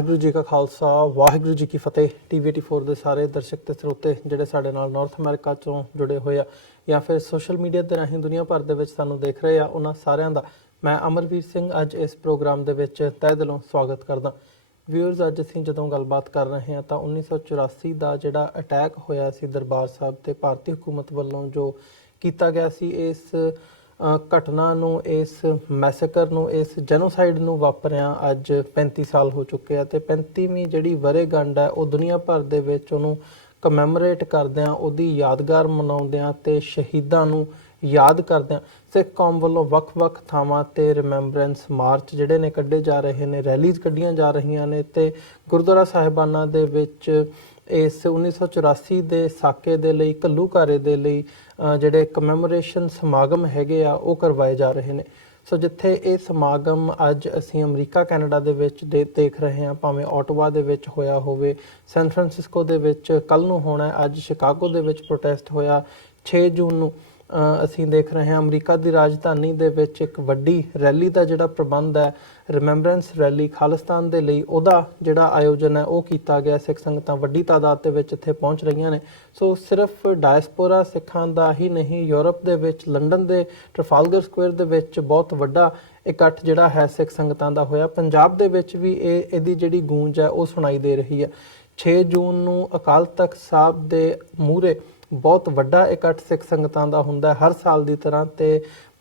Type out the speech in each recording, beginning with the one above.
वाहिगुरू जी का खालसा वाहिगुरू जी की फतेह। TV84 ਦੇ ਸਾਰੇ ਦਰਸ਼ਕ ਤੇ ਸਰੋਤੇ ਜਿਹੜੇ ਸਾਡੇ ਨਾਲ ਨਾਰਥ ਅਮਰੀਕਾ ਤੋਂ ਜੁੜੇ ਹੋਏ ਆ ਜਾਂ ਫਿਰ ਸੋਸ਼ਲ ਮੀਡੀਆ ਦੇ ਰਾਹੀਂ ਦੁਨੀਆ ਭਰ ਦੇ ਵਿੱਚ ਸਾਨੂੰ ਦੇਖ ਰਹੇ ਆ, ਉਹਨਾਂ ਸਾਰਿਆਂ ਦਾ ਮੈਂ ਅਮਰਵੀਰ ਸਿੰਘ ਅੱਜ ਇਸ ਪ੍ਰੋਗਰਾਮ ਦੇ ਵਿੱਚ ਤਹਿ ਦਿਲੋਂ ਸਵਾਗਤ ਕਰਦਾ। ਵਿਊਅਰਸ, ਅੱਜ ਅਸੀਂ ਜਦੋਂ ਗੱਲਬਾਤ ਕਰ ਰਹੇ ਹਾਂ ਤਾਂ 1984 ਦਾ ਜਿਹੜਾ ਅਟੈਕ ਹੋਇਆ ਸੀ ਦਰਬਾਰ ਸਾਹਿਬ ਤੇ ਭਾਰਤੀ ਹਕੂਮਤ ਵੱਲੋਂ ਜੋ ਕੀਤਾ ਗਿਆ ਸੀ, ਇਸ ਘਟਨਾ ਨੂੰ, ਇਸ ਮੈਸੇਕਰ ਨੂੰ, ਇਸ ਜੈਨੋਸਾਈਡ ਨੂੰ ਵਾਪਰਿਆ ਅੱਜ 35 ਸਾਲ ਹੋ ਚੁੱਕੇ ਆ ਤੇ 35ਵੀਂ ਜਿਹੜੀ ਵਰ੍ਹੇਗੰਢ ਹੈ ਉਹ ਦੁਨੀਆ ਭਰ ਦੇ ਵਿੱਚ ਉਹਨੂੰ ਕਮੈਮੋਰੇਟ ਕਰਦਿਆਂ, ਉਹਦੀ ਯਾਦਗਾਰ ਮਨਾਉਂਦਿਆਂ ਤੇ ਸ਼ਹੀਦਾਂ ਨੂੰ ਯਾਦ ਕਰਦਿਆਂ ਸਿੱਖ ਕੌਮ ਵੱਲੋਂ ਵੱਖ-ਵੱਖ ਥਾਵਾਂ ਤੇ ਰਿਮੈਂਬਰੈਂਸ ਮਾਰਚ ਜਿਹੜੇ ਨੇ ਕੱਢੇ ਜਾ ਰਹੇ ਨੇ, ਰੈਲੀਜ਼ ਕੱਢੀਆਂ ਜਾ ਰਹੀਆਂ ਨੇ ਤੇ ਗੁਰਦੁਆਰਾ ਸਾਹਿਬਾਨਾਂ ਦੇ ਵਿੱਚ ਇਸ 1984 ਦੇ ਸਾਕੇ ਦੇ ਲਈ, ਘੱਲੂਘਾਰੇ ਦੇ ਲਈ ਜਿਹੜੇ ਕਮੈਮੋਰੇਸ਼ਨ ਸਮਾਗਮ ਹੈਗੇ ਆ ਉਹ ਕਰਵਾਏ ਜਾ ਰਹੇ ਨੇ। ਸੋ ਜਿੱਥੇ ਇਹ ਸਮਾਗਮ ਅੱਜ ਅਸੀਂ ਅਮਰੀਕਾ ਕੈਨੇਡਾ ਦੇ ਵਿੱਚ ਦੇਖ ਰਹੇ ਹਾਂ, ਭਾਵੇਂ ਓਟਵਾ ਦੇ ਵਿੱਚ ਹੋਇਆ ਹੋਵੇ, ਸੈਨ ਫਰਾਂਸਿਸਕੋ ਦੇ ਵਿੱਚ ਕੱਲ੍ਹ ਨੂੰ ਹੋਣਾ, ਅੱਜ ਸ਼ਿਕਾਗੋ ਦੇ ਵਿੱਚ ਪ੍ਰੋਟੈਸਟ ਹੋਇਆ, 6 ਜੂਨ ਨੂੰ ਅਸੀਂ ਦੇਖ ਰਹੇ ਹਾਂ ਅਮਰੀਕਾ ਦੀ ਰਾਜਧਾਨੀ ਦੇ ਵਿੱਚ ਇੱਕ ਵੱਡੀ ਰੈਲੀ ਦਾ ਜਿਹੜਾ ਪ੍ਰਬੰਧ ਹੈ, ਰਿਮੈਂਬਰੈਂਸ ਰੈਲੀ ਖਾਲਿਸਤਾਨ ਦੇ ਲਈ, ਉਹਦਾ ਜਿਹੜਾ ਆਯੋਜਨ ਹੈ ਉਹ ਕੀਤਾ ਗਿਆ। ਸਿੱਖ ਸੰਗਤਾਂ ਵੱਡੀ ਤਾਦਾਦ ਦੇ ਵਿੱਚ ਇੱਥੇ ਪਹੁੰਚ ਰਹੀਆਂ ਨੇ। ਸੋ ਸਿਰਫ ਡਾਇਸਪੋਰਾ ਸਿੱਖਾਂ ਦਾ ਹੀ ਨਹੀਂ, ਯੂਰਪ ਦੇ ਵਿੱਚ ਲੰਡਨ ਦੇ ਟ੍ਰਫਾਲਗਰ ਸਕੁਏਅਰ ਦੇ ਵਿੱਚ ਬਹੁਤ ਵੱਡਾ ਇਕੱਠ ਜਿਹੜਾ ਹੈ ਸਿੱਖ ਸੰਗਤਾਂ ਦਾ ਹੋਇਆ। ਪੰਜਾਬ ਦੇ ਵਿੱਚ ਵੀ ਇਹਦੀ ਜਿਹੜੀ ਗੂੰਜ ਹੈ ਉਹ ਸੁਣਾਈ ਦੇ ਰਹੀ ਹੈ। 6 ਜੂਨ ਨੂੰ ਅਕਾਲ ਤਖਤ ਸਾਹਿਬ ਦੇ ਮੂਹਰੇ ਬਹੁਤ ਵੱਡਾ ਇਕੱਠ ਸਿੱਖ ਸੰਗਤਾਂ ਦਾ ਹੁੰਦਾ ਹਰ ਸਾਲ ਦੀ ਤਰ੍ਹਾਂ ਤੇ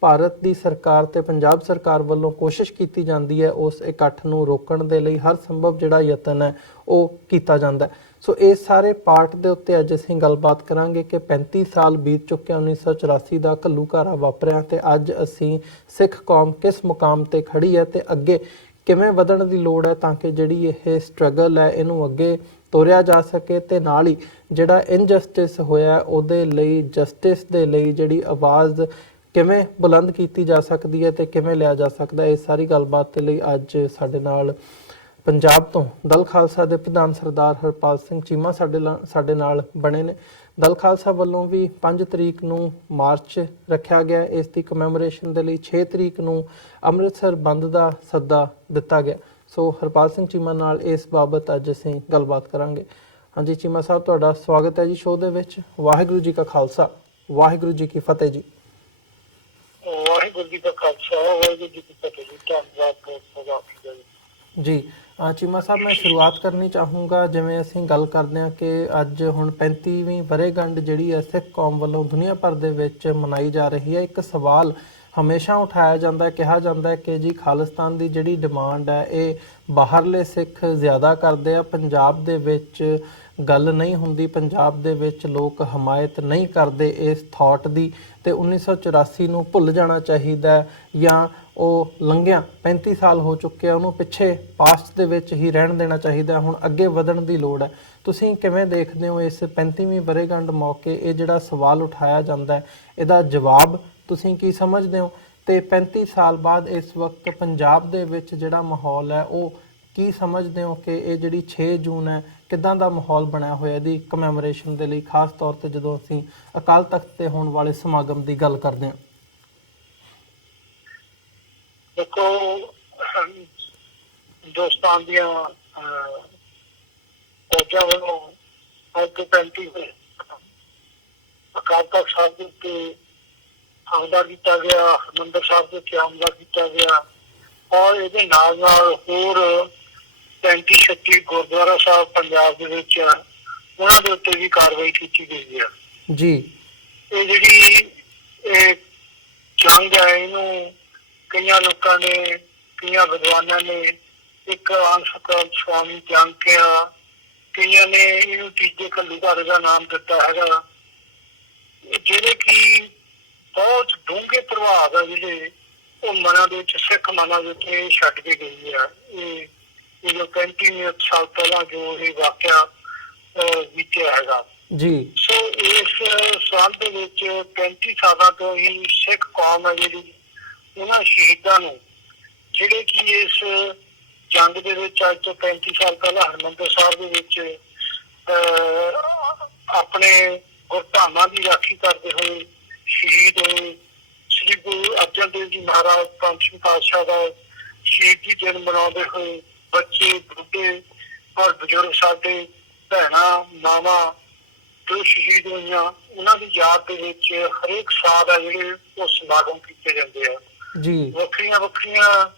ਭਾਰਤ ਦੀ ਸਰਕਾਰ ਤੇ ਪੰਜਾਬ ਸਰਕਾਰ ਵੱਲੋਂ ਕੋਸ਼ਿਸ਼ ਕੀਤੀ ਜਾਂਦੀ ਹੈ ਉਸ ਇਕੱਠ ਨੂੰ ਰੋਕਣ ਦੇ ਲਈ ਹਰ ਸੰਭਵ ਜਿਹੜਾ ਯਤਨ ਹੈ ਉਹ ਕੀਤਾ ਜਾਂਦਾ। ਸੋ ਇਸ ਸਾਰੇ ਪਾਰਟ ਦੇ ਉੱਤੇ ਅੱਜ ਅਸੀਂ ਗੱਲਬਾਤ ਕਰਾਂਗੇ ਕਿ 35 ਸਾਲ ਬੀਤ ਚੁੱਕੇ 1984 ਦਾ ਘੱਲੂਘਾਰਾ ਵਾਪਰਿਆ ਤੇ ਅੱਜ ਅਸੀਂ ਸਿੱਖ ਕੌਮ ਕਿਸ ਮੁਕਾਮ ਤੇ ਖੜੀ ਹੈ ਤੇ ਅੱਗੇ ਕਿਵੇਂ ਵਧਣ ਦੀ ਲੋੜ ਹੈ ਤਾਂ ਕਿ ਜਿਹੜੀ ਇਹ ਸਟਰਗਲ ਹੈ ਇਹਨੂੰ ਅੱਗੇ ਤੋਰਿਆ ਜਾ ਸਕੇ ਤੇ ਨਾਲ ਹੀ ਜਿਹੜਾ ਇਨਜਸਟਿਸ ਹੋਇਆ ਉਹਦੇ ਲਈ, ਜਸਟਿਸ ਦੇ ਲਈ ਜਿਹੜੀ ਆਵਾਜ਼ ਕਿਵੇਂ ਬੁਲੰਦ ਕੀਤੀ ਜਾ ਸਕਦੀ ਹੈ ਤੇ ਕਿਵੇਂ ਲਿਆ ਜਾ ਸਕਦਾ, ਇਹ ਸਾਰੀ ਗੱਲਬਾਤ ਦੇ ਲਈ ਅੱਜ ਸਾਡੇ ਨਾਲ ਪੰਜਾਬ ਤੋਂ ਦਲ ਖਾਲਸਾ ਦੇ ਪ੍ਰਧਾਨ ਸਰਦਾਰ ਹਰਪਾਲ ਸਿੰਘ ਚੀਮਾ ਸਾਡੇ ਨਾਲ ਬਣੇ ਨੇ। ਦਲ ਖਾਲਸਾ ਵੱਲੋਂ ਵੀ 5 ਤਰੀਕ ਨੂੰ ਮਾਰਚ ਰੱਖਿਆ ਗਿਆ ਇਸ ਦੀ ਕਮੈਮੋਰੇਸ਼ਨ ਦੇ ਲਈ, 6 ਤਰੀਕ ਨੂੰ ਅੰਮ੍ਰਿਤਸਰ ਬੰਦ ਦਾ ਸੱਦਾ ਦਿੱਤਾ ਗਿਆ। ਸੋ ਹਰਪਾਲ ਸਿੰਘ ਚੀਮਾ ਨਾਲ ਇਸ ਬਾਬਤ ਅੱਜ ਅਸੀਂ ਗੱਲਬਾਤ ਕਰਾਂਗੇ। ਹਾਂਜੀ ਚੀਮਾ ਸਾਹਿਬ, ਤੁਹਾਡਾ ਸਵਾਗਤ ਹੈ ਜੀ ਸ਼ੋਅ ਦੇ ਵਿੱਚ। ਵਾਹਿਗੁਰੂ ਜੀ ਕਾ ਖਾਲਸਾ ਵਾਹਿਗੁਰੂ ਜੀ ਕੀ ਫਤਿਹ ਜੀ। ਵਾਹਿਗੁਰੂ ਜੀ ਕਾ ਖਾਲਸਾ ਵਾਹਿਗੁਰੂ ਜੀ ਕੀ ਫਤਿਹ ਜੀ। ਧੰਨਵਾਦ ਜੀ ਚੀਮਾ ਸਾਹਿਬ, ਮੈਂ ਸ਼ੁਰੂਆਤ ਕਰਨੀ ਚਾਹੂੰਗਾ, ਜਿਵੇਂ ਅਸੀਂ ਗੱਲ ਕਰਦੇ ਹਾਂ ਕਿ ਅੱਜ ਹੁਣ 35ਵੀਂ ਵਰ੍ਹੇਗੰਢ ਜਿਹੜੀ ਹੈ ਸਿੱਖ ਕੌਮ ਵੱਲੋਂ ਦੁਨੀਆ ਭਰ ਦੇ ਵਿੱਚ ਮਨਾਈ ਜਾ ਰਹੀ ਹੈ। ਇੱਕ ਸਵਾਲ ਹਮੇਸ਼ਾ ਉਠਾਇਆ ਜਾਂਦਾ ਹੈ, ਕਿਹਾ ਜਾਂਦਾ ਹੈ ਕਿ ਜੀ ਖਾਲਿਸਤਾਨ ਦੀ ਜਿਹੜੀ ਡਿਮਾਂਡ ਹੈ ਇਹ ਬਾਹਰਲੇ ਸਿੱਖ ਜ਼ਿਆਦਾ ਕਰਦੇ ਆ, ਪੰਜਾਬ ਦੇ ਵਿੱਚ ਗੱਲ ਨਹੀਂ ਹੁੰਦੀ, ਪੰਜਾਬ ਦੇ ਵਿੱਚ ਲੋਕ ਹਮਾਇਤ ਨਹੀਂ ਕਰਦੇ ਇਸ ਥਾਟ ਦੀ ਤੇ 1984 ਨੂੰ ਭੁੱਲ ਜਾਣਾ ਚਾਹੀਦਾ ਜਾਂ ਉਹ ਲੰਘਿਆ 35 ਸਾਲ ਹੋ ਚੁੱਕੇ ਆ, ਉਹਨੂੰ ਪਿੱਛੇ ਪਾਸਟ ਦੇ ਵਿੱਚ ਹੀ ਰਹਿਣ ਦੇਣਾ ਚਾਹੀਦਾ, ਹੁਣ ਅੱਗੇ ਵਧਣ ਦੀ ਲੋੜ ਹੈ। ਤੁਸੀਂ ਕਿਵੇਂ ਦੇਖਦੇ ਹੋ ਇਸ 35ਵੀਂ ਵਰ੍ਹੇਗੰਢ ਮੌਕੇ ਇਹ ਜਿਹੜਾ ਸਵਾਲ ਉਠਾਇਆ ਜਾਂਦਾ ਹੈ, ਇਹਦਾ ਜਵਾਬ ਤੁਸੀਂ ਕੀ ਸਮਝਦੇ ਹੋ ਤੇ 35 ਸਾਲ ਬਾਅਦ ਇਸ ਵਕਤ ਪੰਜਾਬ ਦੇ ਵਿੱਚ ਜਿਹੜਾ ਮਾਹੌਲ ਹੈ ਉਹ ਕੀ ਸਮਝਦੇ ਹੋ ਕਿ ਇਹ ਜਿਹੜੀ 6 ਜੂਨ ਹੈ ਕਿੱਦਾਂ ਦਾ ਮਾਹੌਲ ਬਣਿਆ ਹੋਇਆ ਇਹਦੀ ਕਮੈਮੋਰੇਸ਼ਨ ਦੇ ਲਈ, ਖਾਸ ਤੌਰ ਤੇ ਜਦੋਂ ਅਸੀਂ ਅਕਾਲ ਤਖਤ ਤੇ ਹੋਣ ਵਾਲੇ ਸਮਾਗਮ ਦੀ ਗੱਲ ਕਰਦੇ ਹਾਂ? ਦੇਖੋ, ਹਿੰਦੁਸਤਾਨ ਦੀਆਂ ਫੌਜਾਂ ਵੱਲੋਂ ਅੱਜ ਤੋਂ 35 ਅਕਾਲ ਤਖਤ ਸਾਹਿਬ ਦੇ ਉੱਤੇ ਹਮਲਾ ਕੀਤਾ ਗਿਆ, ਹਰਿਮੰਦਰ ਸਾਹਿਬ ਦੇ ਉੱਤੇ ਹਮਲਾ ਕੀਤਾ ਗਿਆ ਔਰ ਇਹਦੇ ਨਾਲ ਨਾਲ ਹੋਰ 35-36 ਗੁਰਦੁਆਰਾ ਸਾਹਿਬ ਪੰਜਾਬ ਦੇ ਵਿੱਚ ਉਹਨਾਂ ਦੇ ਉੱਤੇ ਵੀ ਕਾਰਵਾਈ ਕੀਤੀ ਗਈ ਹੈ ਜੀ। ਇਹ ਜਿਹੜੀ ਜੰਗ ਹੈ ਇਹਨੂੰ ਕਈਆਂ ਲੋਕਾਂ ਨੇ, ਕਈਆਂ ਵਿਦਵਾਨਾਂ ਨੇ ਇੱਕ ਅੰਸ਼ਕਾਲ ਸਵਾਮੀ ਜੰਗ ਕਿਹਾ, ਕਈਆਂ ਨੇ ਇਹਨੂੰ ਤੀਜੇ ਘੱਲੂਘਾਰੇ ਦਾ ਨਾਮ ਦਿੱਤਾ ਹੈਗਾ, ਜਿਹੜੇ ਕਿ ਬਹੁਤ ਡੂੰਘੇ ਪ੍ਰਭਾਵ ਆ ਜਿਹੜੇ ਉਹ ਮਨਾਂ ਦੇ ਵਿੱਚ, ਸਿੱਖ ਮਨਾਂ ਦੇ ਉੱਤੇ ਛੱਡ ਕੇ ਗਈ ਆ। ਇਹ ਜੋ 35 ਸਾਲ ਪਹਿਲਾਂ ਜੋ ਇਹ ਵਾਕਿਆ ਬੀਤਿਆ ਹੈਗਾ ਜੀ। ਸੋ ਇਸ ਸਾਲ ਦੇ ਵਿੱਚ 35 ਸਾਲਾਂ ਤੋਂ ਹੀ ਸਿੱਖ ਕੌਮ ਹੈ ਜਿਹੜੀ ਉਹਨਾਂ ਸ਼ਹੀਦਾਂ ਨੂੰ, ਜਿਹੜੇ ਕਿ ਇਸ ਜੰਗ ਦੇ ਵਿੱਚ ਅੱਜ ਤੋਂ 35 ਸਾਲ ਪਹਿਲਾਂ ਹਰਿਮੰਦਰ ਸਾਹਿਬ ਦੇ ਵਿੱਚ ਆਪਣੇ ਗੁਰਧਾਮਾਂ ਦੀ ਰਾਖੀ ਕਰਦੇ ਹੋਏ ਸ਼ਹੀਦ ਹੋਏ, ਸ੍ਰੀ ਗੁਰੂ ਅਰਜਨ ਦੇਵ ਜੀ ਮਹਾਰਾਜ ਪੰਚਵੀਂ ਪਾਤਸ਼ਾਹ ਦਾ ਸ਼ਹੀਦੀ ਦਿਨ ਮਨਾਉਂਦੇ ਹੋਏ ਬੱਚੇ, ਬੁੱਢੇ, ਬੇਟੇ ਔਰ ਬਜ਼ੁਰਗ ਸਾਡੇ ਭੈਣਾਂ ਮਾਵਾਂ ਜੋ ਸ਼ਹੀਦ ਹੋਈਆਂ, ਉਹਨਾਂ ਦੀ ਯਾਦ ਦੇ ਵਿੱਚ ਹਰੇਕ ਸਾਲ ਆ ਜਿਹੜੇ ਉਹ ਸਮਾਗਮ ਕੀਤੇ ਜਾਂਦੇ ਆ ਜੀ। ਵੱਖਰੀਆਂ ਵੱਖਰੀਆਂ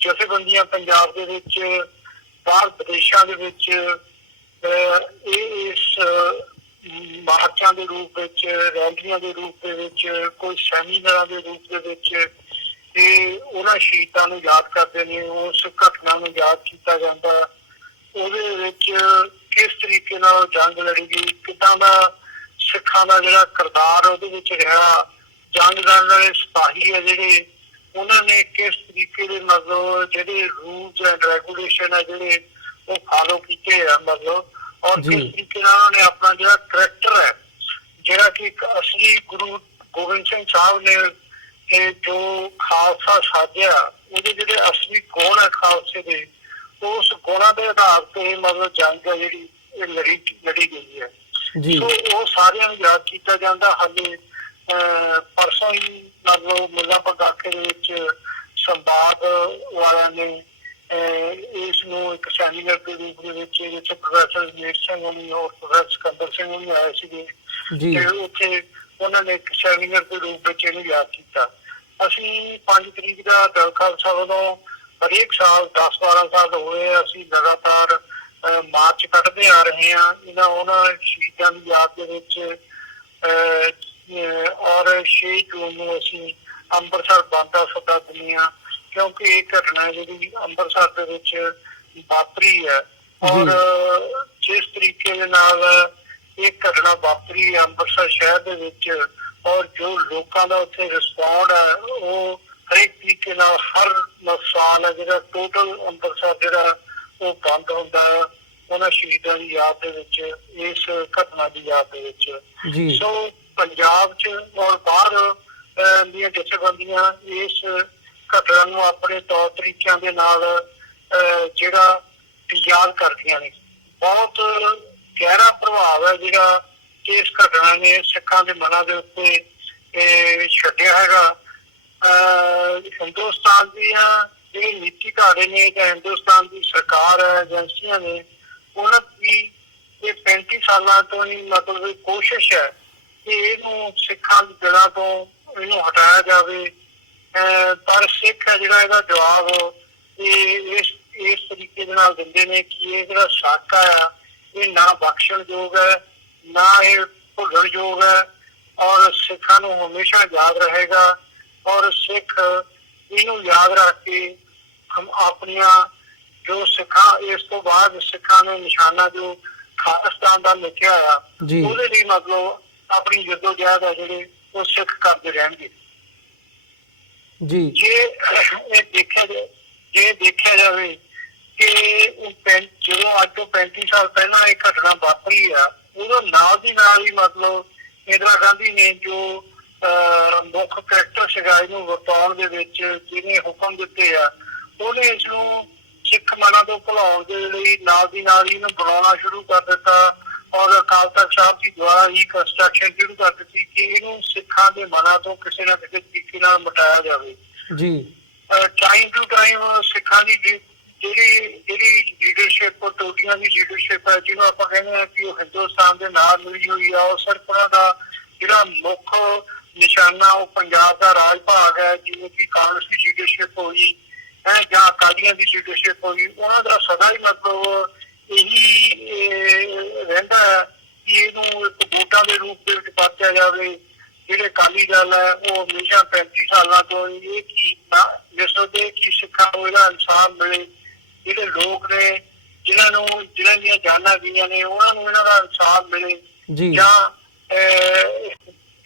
ਜਥੇਬੰਦੀਆਂ ਪੰਜਾਬ ਦੇ ਵਿੱਚ, ਬਾਹਰ ਵਿਦੇਸ਼ਾਂ ਦੇ ਵਿੱਚ ਇਸ ਮਾਰਚਾਂ ਦੇ ਰੂਪ ਵਿੱਚ, ਰੈਲੀਆਂ ਦੇ ਰੂਪ ਦੇ ਵਿੱਚ, ਕੋਈ ਸੈਮੀਨਾਰਾਂ ਦੇ ਰੂਪ ਦੇ ਵਿੱਚ ਇਹ ਉਹਨਾਂ ਸ਼ਹੀਦਾਂ ਨੂੰ ਯਾਦ ਕਰਦੇ ਨੇ। ਉਸ ਘਟਨਾ ਨੂੰ ਯਾਦ ਕੀਤਾ ਜਾਂਦਾ। ਉਹਦੇ ਵਿੱਚ ਕਿਸ ਤਰੀਕੇ ਨਾਲ ਜੰਗ ਲੜੀ ਗਈ, ਕਿੱਦਾਂ ਦਾ ਸਿੱਖਾਂ ਦਾ ਜਿਹੜਾ ਕਿਰਦਾਰ ਉਹਦੇ ਵਿੱਚ ਰਿਹਾ, ਜੰਗ ਲੜਨ ਵਾਲੇ ਸਿਪਾਹੀ ਆ ਜਿਹੜੇ, ਉਹਨਾਂ ਨੇ ਕਿਸ ਤਰੀਕੇ ਦੇ ਮਤਲਬ ਜਿਹੜੇ ਰੂਲਸ ਐਂਡ ਰੈਗੂਲੇਸ਼ਨ ਆ ਜਿਹੜੇ ਉਹ ਫਾਲੋ ਕੀਤੇ ਆ ਮਤਲਬ, ਔਰ ਕਿਸ ਤਰੀਕੇ ਨਾਲ ਉਹਨਾਂ ਨੇ ਆਪਣਾ ਜਿਹੜਾ ਕਰੈਕਟਰ ਹੈ, ਜਿਹੜਾ ਕਿ ਇੱਕ ਅਸਲੀ ਗੁਰੂ ਗੋਬਿੰਦ ਸਿੰਘ ਸਾਹਿਬ ਨੇ ਇਹ ਜੋ ਖਾਲਸਾ ਸਾਜਿਆ, ਉਹਦੇ ਜਿਹੜੇ ਅਸਲੀ ਗੁਣ ਹੈ ਖਾਲਸੇ ਦੇ, ਉਸ ਗੁਣਾਂ ਦੇ ਆਧਾਰ ਤੇ ਮਤਲਬ ਜੰਗ ਹੈ ਜਿਹੜੀ ਇਹ ਲੜੀ ਗਈ ਹੈ। ਸੋ ਉਹ ਸਾਰਿਆਂ ਨੂੰ ਯਾਦ ਕੀਤਾ ਜਾਂਦਾ। ਹਾਲੇ ਪਰਸੋਂ ਹੀ ਮਤਲਬ ਮੁੱਲਾ ਪਗਾਕੇ ਦੇ ਵਿੱਚ ਸੰਵਾਦ ਵਾਲਿਆਂ ਨੇ ਇਸ ਨੂੰ ਇੱਕ ਸੈਮੀਨਾਰ ਦੇ ਰੂਪ ਦੇ ਵਿੱਚ, ਜਿੱਥੇ ਪ੍ਰੋਫੈਸਰ ਜਗਮੀਤ ਸਿੰਘ ਹੋਣੀ ਔਰ ਪ੍ਰੋਫੈਸਰ ਸਿਕੰਦਰ ਸਿੰਘ ਹੋਣੀ ਆਏ ਸੀਗੇ, ਤੇ ਉੱਥੇ ਉਹਨਾਂ ਨੇ ਇੱਕ ਸੈਮੀਨਾਰ ਦੇ ਰੂਪ ਵਿੱਚ ਇਹਨੂੰ ਯਾਦ ਕੀਤਾ। ਅਸੀਂ 5 ਤਰੀਕ ਦਾ ਦਲ ਖਾਲਸਾ ਵੱਲੋਂ ਹਰੇਕ ਸਾਲ 10-12 ਸਾਲ ਹੋਏ ਅਸੀਂ ਲਗਾਤਾਰ ਮਾਰਚ ਕੱਢਦੇ ਆ ਰਹੇ ਹਾਂ ਉਹਨਾਂ ਸ਼ਹੀਦਾਂ ਦੀ ਯਾਦ ਦੇ ਵਿੱਚ। ਔਰ 6 ਜੂਨ ਨੂੰ ਅਸੀਂ ਅੰਮ੍ਰਿਤਸਰ ਬੰਦ ਦਾ ਸੱਦਾ ਦਿੰਦੇ ਹਾਂ, ਕਿਉਂਕਿ ਇਹ ਘਟਨਾ ਜਿਹੜੀ ਅੰਮ੍ਰਿਤਸਰ ਦੇ ਵਿੱਚ ਵਾਪਰੀ ਹੈ, ਔਰ ਜਿਸ ਤਰੀਕੇ ਦੇ ਨਾਲ ਇਹ ਘਟਨਾ ਵਾਪਰੀ ਹੈ ਅੰਮ੍ਰਿਤਸਰ ਸ਼ਹਿਰ ਦੇ ਵਿੱਚ, ਔਰ ਜੋ ਲੋਕਾਂ ਦਾ ਉੱਥੇ ਰਿਸਪੌਂਡ ਹੈ ਉਹ ਹਰੇਕ ਤਰੀਕੇ ਨਾਲ ਹਰ ਸਾਲ ਹੈ ਜਿਹੜਾ ਟੋਟਲ ਅੰਮ੍ਰਿਤਸਰ ਜਿਹੜਾ ਉਹ ਬੰਦ ਹੁੰਦਾ ਹੈ ਉਹਨਾਂ ਸ਼ਹੀਦਾਂ ਦੀ ਯਾਦ ਦੇ ਵਿੱਚ, ਇਸ ਘਟਨਾ ਦੀ ਯਾਦ ਦੇ ਵਿੱਚ। ਸੋ ਪੰਜਾਬ 'ਚ ਔਰ ਬਾਹਰ ਦੀਆਂ ਜਥੇਬੰਦੀਆਂ ਇਸ ਘਟਨਾ ਨੂੰ ਆਪਣੇ ਤੌਰ ਤਰੀਕਿਆਂ ਦੇ ਨਾਲ ਜਿਹੜਾ ਯਾਦ ਕਰਦੀਆਂ ਨੇ। ਬਹੁਤ ਗਹਿਰਾ ਪ੍ਰਭਾਵ ਹੈ ਜਿਹੜਾ ਇਸ ਘਟਨਾ ਨੇ ਸਿੱਖਾਂ ਦੇ ਮਨਾਂ ਦੇ ਉੱਤੇ ਛੱਡਿਆ ਹੈਗਾ। ਹਿੰਦੁਸਤਾਨ ਦੀਆਂ ਜਿਹੜੇ ਨੀਤੀ ਘਾੜੇ ਨੇ ਜਾਂ ਹਿੰਦੁਸਤਾਨ ਦੀ ਸਰਕਾਰ ਏਜੰਸੀਆਂ ਨੇ, ਉਹਨਾਂ ਦੀ ਇਹ 35 ਸਾਲਾਂ ਤੋਂ ਹੀ ਮਤਲਬ ਕੋਸ਼ਿਸ਼ ਹੈ ਕਿ ਇਹਨੂੰ ਸਿੱਖਾਂ ਦੀ ਜੜ੍ਹਾਂ ਤੋਂ ਇਹਨੂੰ ਹਟਾਇਆ ਜਾਵੇ। ਪਰ ਸਿੱਖ ਹੈ ਜਿਹੜਾ ਇਹਦਾ ਜਵਾਬ ਇਹ ਇਸ ਤਰੀਕੇ ਦੇ ਨਾਲ ਦਿੰਦੇ ਨੇ ਕਿ ਇਹ ਜਿਹੜਾ ਸਾਕਾ ਆ ਇਹ ਨਾ ਬਖਸ਼ਣਯੋਗ ਹੈ, ਨਾ ਇਹ ਭੁੱਲਣਯੋਗ ਹੈ, ਔਰ ਸਿੱਖਾਂ ਨੂੰ ਹਮੇਸ਼ਾ ਯਾਦ ਰਹੇਗਾ। ਔਰ ਸਿੱਖ ਇਹਨੂੰ ਯਾਦ ਰੱਖ ਕੇ ਆਪਣੀਆਂ ਜੋ ਸਿੱਖਾਂ ਇਸ ਤੋਂ ਬਾਅਦ ਸਿੱਖਾਂ ਨੇ ਨਿਸ਼ਾਨਾ ਜੋ ਖਾਲਿਸਤਾਨ ਦਾ ਮਿਥਿਆ ਆ ਉਹਦੇ ਲਈ ਮਤਲਬ ਆਪਣੀ ਜਦੋਜਹਿਦ ਹੈ ਜਿਹੜੇ ਉਹ ਸਿੱਖ ਕਰਦੇ ਰਹਿਣਗੇ। ਜੇ ਦੇਖਿਆ ਜਾਵੇ ਕਿ ਜਦੋਂ ਅੱਜ ਤੋਂ 35 ਸਾਲ ਪਹਿਲਾਂ ਇਹ ਘਟਨਾ ਵਾਪਰੀ ਆ, ਉਦੋਂ ਨਾਲ ਦੀ ਨਾਲ ਹੀ ਮਤਲਬ ਇੰਦਰਾ ਗਾਂਧੀ ਨੇ ਜੋ ਮੁੱਖ ਕਰੈਕਟਰ ਸੀਗਾ ਇਹਨੂੰ ਵਰਤਾਉਣ ਦੇ ਵਿੱਚ ਜਿਹਨੇ ਹੁਕਮ ਦਿੱਤੇ ਆ, ਉਹਨੇ ਇਸ ਨੂੰ ਸਿੱਖ ਮਨਾਂ ਤੋਂ ਭੁਲਾਉਣ ਦੇ ਲਈ ਨਾਲ ਦੀ ਨਾਲ ਇਹਨੂੰ ਬਣਾਉਣਾ ਸ਼ੁਰੂ ਕਰ ਦਿੱਤਾ। ਔਰ ਅਕਾਲ ਤਖਤ ਸਾਹਿਬ ਜੀ ਦੁਆਰਾ ਹੀ ਕੰਸਟਰਕਸ਼ਨ ਸ਼ੁਰੂ ਕਰ ਦਿੱਤੀ ਕਿ ਇਹਨੂੰ ਸਿੱਖਾਂ ਦੇ ਮਨਾਂ ਤੋਂ ਕਿਸੇ ਨਾ ਕਿਸੇ ਤਰੀਕੇ ਨਾਲ ਮਿਟਾਇਆ ਜਾਵੇ। ਟਾਈਮ ਟੂ ਟਾਈਮ ਸਿੱਖਾਂ ਦੀ ਜਿਹੜੀ ਲੀਡਰਸ਼ਿਪ, ਟੋਟੀਆਂ ਦੀ ਲੀਡਰਸ਼ਿਪ ਹੈ, ਜਿਹਨੂੰ ਆਪਾਂ ਕਹਿੰਦੇ ਹਾਂ ਕਿ ਉਹ ਹਿੰਦੁਸਤਾਨ ਦੇ ਨਾਲ ਮਿਲੀ ਹੋਈ ਆ, ਉਹ ਸਿਰਫ ਉਹਨਾਂ ਦਾ ਜਿਹੜਾ ਮੁੱਖ ਨਿਸ਼ਾਨਾ ਉਹ ਪੰਜਾਬ ਦਾ ਰਾਜ ਭਾਗ ਹੈ। ਜਿਵੇਂ ਕਿ ਕਾਂਗਰਸੀ ਲੀਡਰਸ਼ਿਪ ਹੋਈ ਜਾਂ ਅਕਾਲੀਆਂ ਦੀ ਲੀਡਰਸ਼ਿਪ ਹੋਈ, ਉਹਨਾਂ ਦਾ ਸਦਾ ਹੀ ਮਤਲਬ ਇਹੀ ਰਹਿੰਦਾ ਹੈ ਕਿ ਇਹਨੂੰ ਇੱਕ ਵੋਟਾਂ ਦੇ ਰੂਪ ਦੇ ਵਿੱਚ ਵਰਤਿਆ ਜਾਵੇ। ਜਿਹੜੇ ਅਕਾਲੀ ਦਲ ਹੈ ਉਹ ਹਮੇਸ਼ਾ 35 ਸਾਲਾਂ ਤੋਂ ਇਹ ਦੱਸਦੇ ਕਿ ਸਿੱਖਾਂ ਨੂੰ ਇਹਦਾ ਇਨਸਾਫ ਮਿਲੇ। ਜਿਹੜੇ ਲੋਕ ਨੇ ਜਿਨ੍ਹਾਂ ਦੀਆਂ ਜਾਨਾਂ ਗਈਆਂ ਨੇ ਉਹਨਾਂ ਨੂੰ ਇਹਨਾਂ ਦਾ ਇਨਸਾਫ ਮਿਲੇ, ਜਾਂ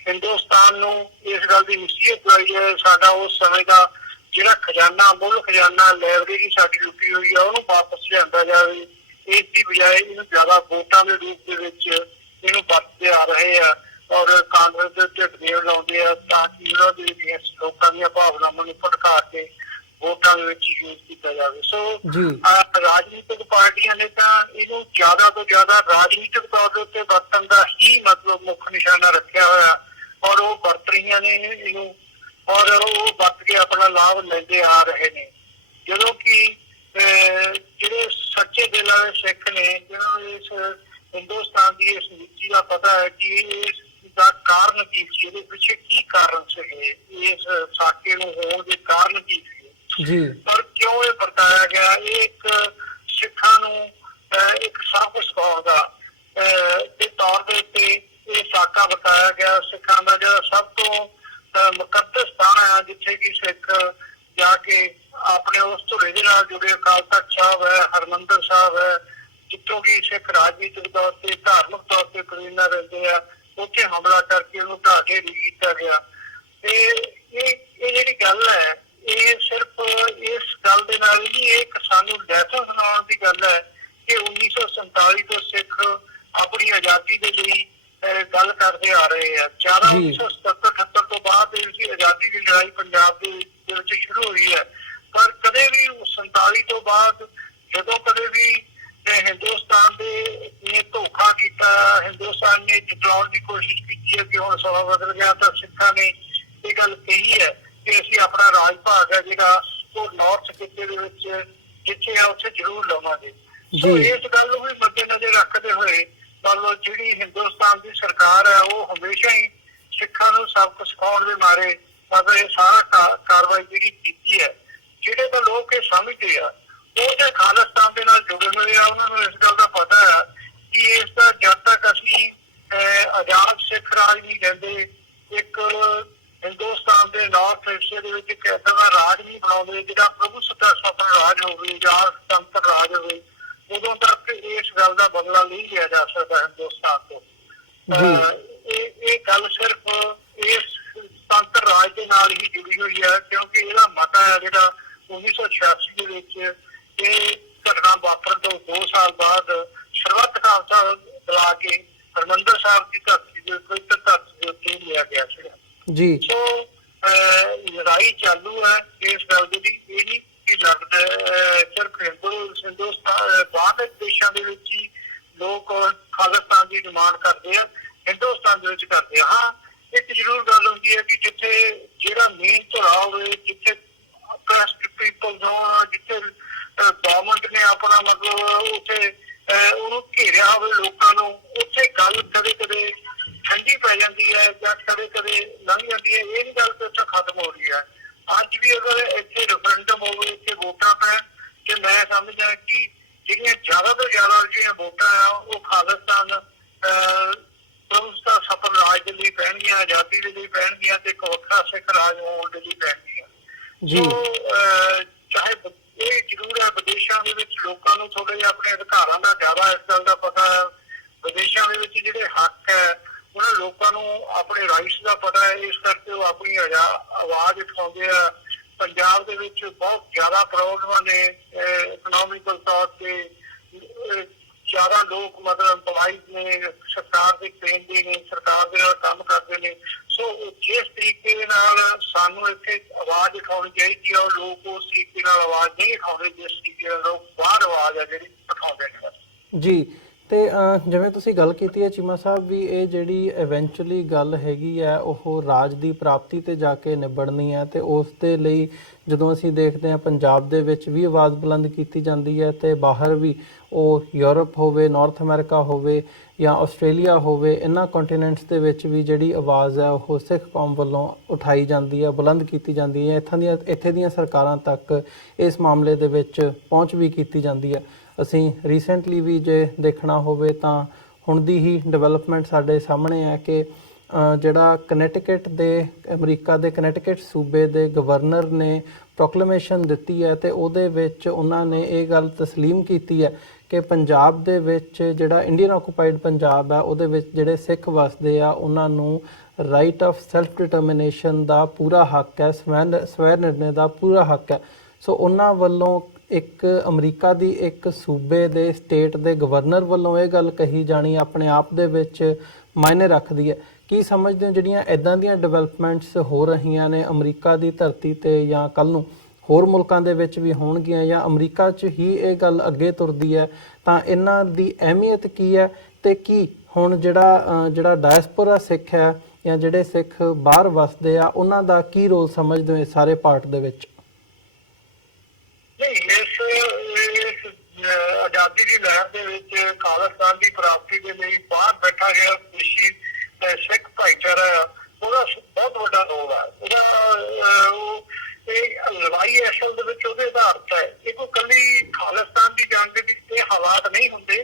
ਹਿੰਦੁਸਤਾਨ ਨੂੰ ਇਸ ਗੱਲ ਦੀ ਨਸੀਹਤ ਦਵਾਈ ਹੈ ਸਾਡਾ ਉਸ ਸਮੇਂ ਦਾ ਜਿਹੜਾ ਖਜ਼ਾਨਾ, ਮੁੱਲ ਖਜ਼ਾਨਾ, ਲਾਇਬ੍ਰੇਰੀ ਸਾਡੀ ਲੁੱਟੀ ਹੋਈ ਆ, ਉਹਨੂੰ ਵਾਪਸ ਲਿਆਂਦਾ ਜਾਵੇ। ਇਸ ਦੀ ਬਜਾਏ ਇਹਨੂੰ ਜ਼ਿਆਦਾ ਵੋਟਾਂ ਦੇ ਰੂਪ ਦੇ ਵਿੱਚ ਇਹਨੂੰ ਵਰਤਦੇ ਆ ਰਹੇ ਆ ਔਰ ਕਾਂਗਰਸ ਦੇ ਉੱਤੇ ਬਲੇਮ ਲਾਉਂਦੇ ਆ ਤਾਂ ਕਿ ਉਹਨਾਂ ਦੇ ਵਿੱਚ ਲੋਕਾਂ ਦੀਆਂ ਭਾਵਨਾਵਾਂ ਨੂੰ ਭੜਕਾ ਕੇ ਵੋਟਾਂ ਦੇ ਵਿੱਚ ਯੂਜ਼ ਕੀਤਾ ਜਾਵੇ। ਸੋ ਰਾਜਨੀਤਿਕ ਪਾਰਟੀਆਂ ਨੇ ਤਾਂ ਇਹਨੂੰ ਜ਼ਿਆਦਾ ਤੋਂ ਜ਼ਿਆਦਾ ਰਾਜਨੀਤਿਕ ਤੌਰ ਦੇ ਉੱਤੇ ਵਰਤਣ ਦਾ ਹੀ ਮਤਲਬ ਮੁੱਖ ਨਿਸ਼ਾਨਾ ਰੱਖਿਆ ਹੋਇਆ, ਔਰ ਉਹ ਵਰਤ ਰਹੀਆਂ ਨੇ ਇਹਨੂੰ, ਔਰ ਉਹ ਵਰਤ ਕੇ ਆਪਣਾ ਲਾਭ ਲੈਂਦੇ ਆ ਰਹੇ ਨੇ। ਜਦੋਂ ਕਿ ਜਿਹੜੇ ਸੱਚੇ ਦਿਲ ਵਾਲੇ ਸਿੱਖ ਨੇ ਜਿਹਨਾਂ ਨੂੰ ਇਸ ਹਿੰਦੁਸਤਾਨ ਦੀ ਇਸ ਨੀਤੀ ਦਾ ਪਤਾ ਹੈ ਕਿ ਇਸ ਦਾ ਕਾਰਨ ਕੀ ਸੀ, ਇਹਦੇ ਪਿੱਛੇ ਕੀ ਕਾਰਨ ਸੀਗੇ, ਇਸ ਸਾਕੇ ਨੂੰ ਹੋਣ ਦੇ ਕਾਰਨ ਕੀ ਸੀ ਜੀ, ਪਰ ਕਿਉਂ ਇਹ ਵਰਤਾਇਆ ਗਿਆ। ਇਹ ਇੱਕ ਸਿੱਖਾਂ ਨੂੰ ਇੱਕ ਸਬਕ ਸਿਖਾਉਣ ਦਾ ਦੇ ਤੌਰ ਦੇ ਉੱਤੇ ਇਹ ਸਾਕਾ ਵਰਤਾਇਆ ਗਿਆ। ਸਿੱਖਾਂ ਦਾ ਜਿਹੜਾ ਸਭ ਤੋਂ ਮੁਕੱਦਸ ਸਥਾਨ ਹੈ, ਜਿੱਥੇ ਕਿ ਸਿੱਖ ਜਾ ਕੇ ਆਪਣੇ ਉਸ ਧੁਰੇ ਦੇ ਨਾਲ ਜੁੜੇ ਅਕਾਲ ਤਖ਼ਤ ਸਾਹਿਬ ਹੈ, ਹਰਿਮੰਦਰ ਸਾਹਿਬ ਹੈ, ਜਿੱਥੋਂ ਕਿ ਸਿੱਖ ਰਾਜਨੀਤਿਕ ਤੌਰ ਤੇ ਧਾਰਮਿਕ ਤੌਰ ਤੇ ਪ੍ਰਵੀਨਾ ਰਹਿੰਦੇ ਆ, ਉੱਥੇ ਹਮਲਾ ਕਰਕੇ ਉਹਨੂੰ ਢਾਹ ਕੇ ਕੀਤਾ ਗਿਆ। ਤੇ ਇਹ ਜਿਹੜੀ ਗੱਲ ਹੈ, ਇਹ ਸਿਰਫ ਇਸ ਗੱਲ ਦੇ ਨਾਲ ਹੀ ਇੱਕ ਸਾਨੂੰ ਲੈਸਨ ਸੁਣਾਉਣ ਦੀ ਗੱਲ ਹੈ ਕਿ 1947 ਤੋਂ ਸਿੱਖ ਆਪਣੀ ਆਜ਼ਾਦੀ ਦੇ ਲਈ ਗੱਲ ਕਰਦੇ ਆ ਰਹੇ ਆ। 1977-78 ਤੋਂ ਬਾਅਦ ਇਸ ਆਜ਼ਾਦੀ ਦੀ ਲੜਾਈ ਪੰਜਾਬ ਦੇ ਵਿੱਚ ਸ਼ੁਰੂ ਹੋਈ ਹੈ, ਪਰ ਕਦੇ ਵੀ 47 ਤੋਂ ਬਾਅਦ ਜਦੋਂ ਕਦੇ ਵੀ ਹਿੰਦੁਸਤਾਨ ਨੇ ਧੋਖਾ ਕੀਤਾ, ਹਿੰਦੁਸਤਾਨ ਨੇ ਜਿਤਾਉਣ ਦੀ ਕੋਸ਼ਿਸ਼ ਕੀਤੀ ਹੈ ਕਿ ਹੁਣ ਸਮਾਂ ਬਦਲ ਗਿਆ, ਤਾਂ ਸਿੱਖਾਂ ਨੇ ਇਹ ਗੱਲ ਕਹੀ ਹੈ ਕਿ ਅਸੀਂ ਆਪਣਾ ਰਾਜ ਭਾਗ ਹੈ ਜਿਹੜਾ ਉਹ ਨਾਰਥ ਖਿੱਤੇ ਦੇ ਵਿੱਚ ਜਿੱਥੇ ਆ ਉੱਥੇ ਜ਼ਰੂਰ ਲਵਾਂਗੇ। ਸੋ ਇਸ ਗੱਲ ਨੂੰ ਵੀ ਮੱਦੇਨਜ਼ਰ ਰੱਖਦੇ ਹੋਏ ਮਤਲਬ ਜਿਹੜੀ ਹਿੰਦੁਸਤਾਨ ਦੀ ਸਰਕਾਰ ਹੈ ਉਹ ਹਮੇਸ਼ਾ ਹੀ ਸਿੱਖਾਂ ਨੂੰ ਸਬਕ ਸਿਖਾਉਣ ਦੇ ਮਾਰੇ ਮਤਲਬ ਇਹ ਸਾਰਾ ਕਾਰਵਾਈ ਜਿਹੜੀ ਕੀਤੀ ਹੈ। ਜਿਹੜੇ ਤਾਂ ਲੋਕ ਇਹ ਸਮਝਦੇ ਆ ਉਹ ਜੇ ਖਾਲਿਸਤਾਨ ਦੇ ਨਾਲ ਜੁੜੇ ਹੋਏ ਆ, ਉਹਨਾਂ ਨੂੰ ਇਸ ਗੱਲ ਦਾ ਪਤਾ ਹੈ ਕਿ ਇਸ ਦਾ ਜਦ ਤੱਕ ਅਸੀਂ ਆਜ਼ਾਦ ਸਿੱਖ ਰਾਜ ਨਹੀਂ ਲੈਂਦੇ, ਇੱਕ ਹਿੰਦੁਸਤਾਨ ਦੇ ਨਾਰਥ ਹਿੱਸੇ ਦੇ ਵਿੱਚ ਇੱਕ ਏਦਾਂ ਦਾ ਰਾਜ ਨਹੀਂ ਬਣਾਉਂਦੇ ਜਿਹੜਾ ਪ੍ਰਭੂ ਸੱਤਾ ਸ਼ਾਸਨ ਰਾਜ ਹੋਵੇ ਜਾਂ ਤੰਤਰ ਰਾਜ ਹੋਵੇ, ਉਦੋਂ ਤੱਕ ਇਸ ਗੱਲ ਦਾ ਬਦਲਾ ਨਹੀਂ ਲਿਆ ਜਾ ਸਕਦਾ ਹਿੰਦੁਸਤਾਨ ਤੋਂ। ਇਹ ਗੱਲ ਸਿਰਫ ਇਸ ਤੰਤਰ ਰਾਜ ਦੇ ਨਾਲ ਹੀ ਜੁੜੀ ਹੋਈ ਹੈ, ਕਿਉਂਕਿ ਇਹਦਾ ਮਤਾ ਹੈ ਜਿਹੜਾ 1986 ਦੇ ਵਿੱਚ ਇਹ ਘਟਨਾ ਵਾਪਰਨ ਤੋਂ 2 ਸਾਲ ਬਾਅਦ ਸਰਬੱਤ ਖਾਲਸਾ ਬੁਲਾ ਕੇ ਹਰਿਮੰਦਰ ਸਾਹਿਬ ਦੀ ਧਰਤੀ ਦੇ ਪਵਿੱਤਰ ਧਰਤੀ ਦੇ ਉੱਤੇ ਲਿਆ ਗਿਆ ਸੀਗਾ ਜੀ। ਸੋ ਲੜਾਈ ਚਾਲੂ ਹੈ ਇਸ ਗੱਲ ਦੀ, ਇਹ ਨਹੀਂ ਕਿ ਲੱਗਦਾ ਸਿਰਫ ਹਿੰਦੁਸਤਾਨ ਬਾਹਰ ਦੇਸ਼ਾਂ ਦੇ ਵਿੱਚ ਹੀ ਲੋਕ ਖਾਲਿਸਤਾਨ ਦੀ ਡਿਮਾਂਡ ਕਰਦੇ ਆ, ਹਿੰਦੁਸਤਾਨ ਦੇ ਵਿੱਚ ਕਰਦੇ ਆ। ਹਾਂ, ਇੱਕ ਜ਼ਰੂਰ ਗੱਲ ਹੁੰਦੀ ਹੈ ਕਿ ਜਿੱਥੇ ਜਿਹੜਾ ਮੇਨ ਧੁਰਾ ਹੋਵੇ, ਜਿੱਥੇ ਪੀਪਲ ਹੋਣ, ਜਿੱਥੇ ਗਵਰਨਮੈਂਟ ਨੇ ਆਪਣਾ ਮਤਲਬ ਉੱਥੇ ਉਹਨੂੰ ਘੇਰਿਆ ਹੋਵੇ ਲੋਕਾਂ ਨੂੰ, ਉੱਥੇ ਗੱਲ ਕਦੇ ਕਦੇ ਠੰਡੀ ਪੈ ਜਾਂਦੀ ਹੈ ਜਾਂ ਕਦੇ ਕਦੇ ਲੰਘ ਜਾਂਦੀ ਹੈ। ਇਹ ਗੱਲ ਤੇ ਉੱਥੇ ਖਤਮ ਹੋ ਰਹੀ ਹੈ। ਅੱਜ ਵੀ ਅਗਰ ਇੱਥੇ ਰੈਫਰੈਂਡਮ ਹੋਵੇ, ਇੱਥੇ ਵੋਟਾਂ ਪੈਣ, ਤੇ ਮੈਂ ਸਮਝਦਾ ਕਿ ਜਿਹੜੀਆਂ ਜ਼ਿਆਦਾ ਤੋਂ ਜ਼ਿਆਦਾ ਜਿਹੜੀਆਂ ਵੋਟਾਂ ਆ ਉਹ ਖਾਲਿਸਤਾਨ ਸਫਲ ਰਾਜ ਦੇ ਲਈ ਪੈਣਗੀਆਂ, ਆਜ਼ਾਦੀ ਦੇ ਲਈ ਪੈਣਗੀਆਂ ਤੇ ਇੱਕ ਵੱਖਰਾ ਸਿੱਖ ਰਾਜ ਹੋਣ ਦੇ ਲਈ ਪੈਣਗੀਆਂ। ਚਾਹੇ ਇਹ ਜ਼ਰੂਰ ਹੈ ਵਿਦੇਸ਼ਾਂ ਦੇ ਵਿੱਚ ਲੋਕਾਂ ਨੂੰ ਥੋੜੇ ਜਿਹੇ ਆਪਣੇ ਅਧਿਕਾਰਾਂ ਦਾ ਜ਼ਿਆਦਾ ਇਸ ਗੱਲ ਦਾ ਪਤਾ ਹੈ। ਵਿਦੇਸ਼ਾਂ ਦੇ ਵਿੱਚ ਜਿਹੜੇ ਹੱਕ ਹੈ ਉਹਨਾਂ ਲੋਕਾਂ ਨੂੰ ਆਪਣੇ ਰਾਈਟਸ ਦਾ ਪਤਾ ਹੈ, ਇਸ ਕਰਕੇ ਉਹ ਆਪਣੀ ਆਵਾਜ਼ ਉਠਾਉਂਦੇ ਆ। ਪੰਜਾਬ ਦੇ ਵਿੱਚ ਬਹੁਤ ਜ਼ਿਆਦਾ ਪ੍ਰੋਬਲਮਾਂ ਨੇ, ਇਕਨੋਮਿਕਲ ਤੌਰ ਤੇ ਜ਼ਿਆਦਾ ਲੋਕ ਮਤਲਬ ਇੰਪਲਾਈਜ਼ ਨੇ, ਸਰਕਾਰ ਦੇ ਕਹਿੰਦੇ ਨੇ, ਸਰਕਾਰ ਦੇ ਨਾਲ ਕੰਮ ਕਰਦੇ ਨੇ। ਸੋ ਜਿਸ ਤਰੀਕੇ ਦੇ ਨਾਲ ਸਾਨੂੰ ਇੱਥੇ ਆਵਾਜ਼ ਉਠਾਉਣੀ ਚਾਹੀਦੀ ਆ, ਉਹ ਲੋਕ ਉਸ ਤਰੀਕੇ ਨਾਲ ਆਵਾਜ਼ ਨਹੀਂ ਉਠਾਉਂਦੇ ਜਿਸ ਤਰੀਕੇ ਨਾਲ ਲੋਕ ਬਾਹਰ ਆਵਾਜ਼ ਆ ਜਿਹੜੀ ਉਠਾਉਂਦੇ ਨੇ ਜੀ। ਤੇ ਜਿਵੇਂ ਤੁਸੀਂ ਗੱਲ ਕੀਤੀ ਹੈ ਚੀਮਾ ਸਾਹਿਬ ਵੀ ਇਹ ਜਿਹੜੀ ਇਵੈਂਚੁਅਲੀ ਗੱਲ ਹੈਗੀ ਹੈ ਉਹ ਰਾਜ ਦੀ ਪ੍ਰਾਪਤੀ ਤੇ ਜਾ ਕੇ ਨਿਬੜਨੀ ਹੈ, ਤੇ ਉਸ ਦੇ ਲਈ ਜਦੋਂ ਅਸੀਂ ਦੇਖਦੇ ਹਾਂ ਪੰਜਾਬ ਦੇ ਵਿੱਚ ਵੀ ਆਵਾਜ਼ ਬੁਲੰਦ ਕੀਤੀ ਜਾਂਦੀ ਹੈ ਤੇ ਬਾਹਰ ਵੀ, ਉਹ ਯੂਰਪ ਹੋਵੇ, ਨਾਰਥ ਅਮਰੀਕਾ ਹੋਵੇ ਜਾਂ ਆਸਟ੍ਰੇਲੀਆ ਹੋਵੇ, ਇਹਨਾਂ ਕੰਟੀਨੈਂਟਸ ਦੇ ਵਿੱਚ ਵੀ ਜਿਹੜੀ ਆਵਾਜ਼ ਹੈ ਉਹ ਸਿੱਖ ਕੌਮ ਵੱਲੋਂ ਉਠਾਈ ਜਾਂਦੀ ਹੈ, ਬੁਲੰਦ ਕੀਤੀ ਜਾਂਦੀ ਹੈ। ਇੱਥੇ ਦੀਆਂ ਸਰਕਾਰਾਂ ਤੱਕ ਇਸ ਮਾਮਲੇ ਦੇ ਵਿੱਚ ਪਹੁੰਚ ਵੀ ਕੀਤੀ ਜਾਂਦੀ ਹੈ। ਅਸੀਂ ਰੀਸੈਂਟਲੀ ਵੀ ਜੇ ਦੇਖਣਾ ਹੋਵੇ ਤਾਂ ਹੁਣ ਦੀ ਹੀ ਡਿਵੈਲਪਮੈਂਟ ਸਾਡੇ ਸਾਹਮਣੇ ਹੈ ਕਿ ਜਿਹੜਾ ਕਨੈਟਿਕਟ ਦੇ, ਅਮਰੀਕਾ ਦੇ ਕਨੈਟਿਕਟ ਸੂਬੇ ਦੇ ਗਵਰਨਰ ਨੇ ਪ੍ਰੋਕਲੇਮੇਸ਼ਨ ਦਿੱਤੀ ਹੈ ਤੇ ਉਹਦੇ ਵਿੱਚ ਉਹਨਾਂ ਨੇ ਇਹ ਗੱਲ ਤਸਲੀਮ ਕੀਤੀ ਹੈ ਕਿ ਪੰਜਾਬ ਦੇ ਵਿੱਚ ਜਿਹੜਾ ਇੰਡੀਅਨ ਆਕੂਪਾਈਡ ਪੰਜਾਬ ਹੈ ਉਹਦੇ ਵਿੱਚ ਜਿਹੜੇ ਸਿੱਖ ਵਸਦੇ ਆ ਉਹਨਾਂ ਨੂੰ ਰਾਈਟ ਆਫ ਸੈਲਫ ਡਿਟਰਮੀਨੇਸ਼ਨ ਦਾ ਪੂਰਾ ਹੱਕ ਹੈ, ਸਵੈ ਨਿਰਣੇ ਦਾ ਪੂਰਾ ਹੱਕ ਹੈ। ਸੋ ਉਹਨਾਂ ਵੱਲੋਂ ਇੱਕ ਅਮਰੀਕਾ ਦੀ ਇੱਕ ਸੂਬੇ ਦੇ ਸਟੇਟ ਦੇ ਗਵਰਨਰ ਵੱਲੋਂ ਇਹ ਗੱਲ ਕਹੀ ਜਾਣੀ ਆਪਣੇ ਆਪ ਦੇ ਵਿੱਚ ਮਾਇਨੇ ਰੱਖਦੀ ਹੈ। ਕੀ ਸਮਝਦੇ ਹੋ ਜਿਹੜੀਆਂ ਇੱਦਾਂ ਦੀਆਂ ਡਿਵੈਲਪਮੈਂਟਸ ਹੋ ਰਹੀਆਂ ਨੇ ਅਮਰੀਕਾ ਦੀ ਧਰਤੀ 'ਤੇ ਜਾਂ ਕੱਲ੍ਹ ਨੂੰ ਹੋਰ ਮੁਲਕਾਂ ਦੇ ਵਿੱਚ ਵੀ ਹੋਣਗੀਆਂ ਜਾਂ ਅਮਰੀਕਾ 'ਚ ਹੀ ਇਹ ਗੱਲ ਅੱਗੇ ਤੁਰਦੀ ਹੈ, ਤਾਂ ਇਹਨਾਂ ਦੀ ਅਹਿਮੀਅਤ ਕੀ ਹੈ ਤੇ ਕੀ ਹੁਣ ਜਿਹੜਾ ਡਾਇਸਪੋਰਾ ਸਿੱਖ ਹੈ ਜਾਂ ਜਿਹੜੇ ਸਿੱਖ ਬਾਹਰ ਵਸਦੇ ਆ ਉਹਨਾਂ ਦਾ ਕੀ ਰੋਲ ਸਮਝਦੇ ਹੋ ਇਸ ਸਾਰੇ ਪਾਰਟ ਦੇ ਵਿੱਚ? ਨਹੀਂ, ਇਸ ਆਜ਼ਾਦੀ ਦੀ ਭਾਈਚਾਰਾ ਆ ਉਹਦਾ ਬਹੁਤ ਵੱਡਾ ਰੋਲ ਆ। ਇਹ ਲੜਾਈ ਅਸਲ ਦੇ ਵਿੱਚ ਉਹਦੇ ਆਧਾਰਿਤ ਹੈ। ਇਹ ਕੋਈ ਇਕੱਲੀ ਖਾਲਿਸਤਾਨ ਦੀ ਜੰਗ ਦੀ ਇਹ ਹਾਲਾਤ ਨਹੀਂ ਹੁੰਦੇ,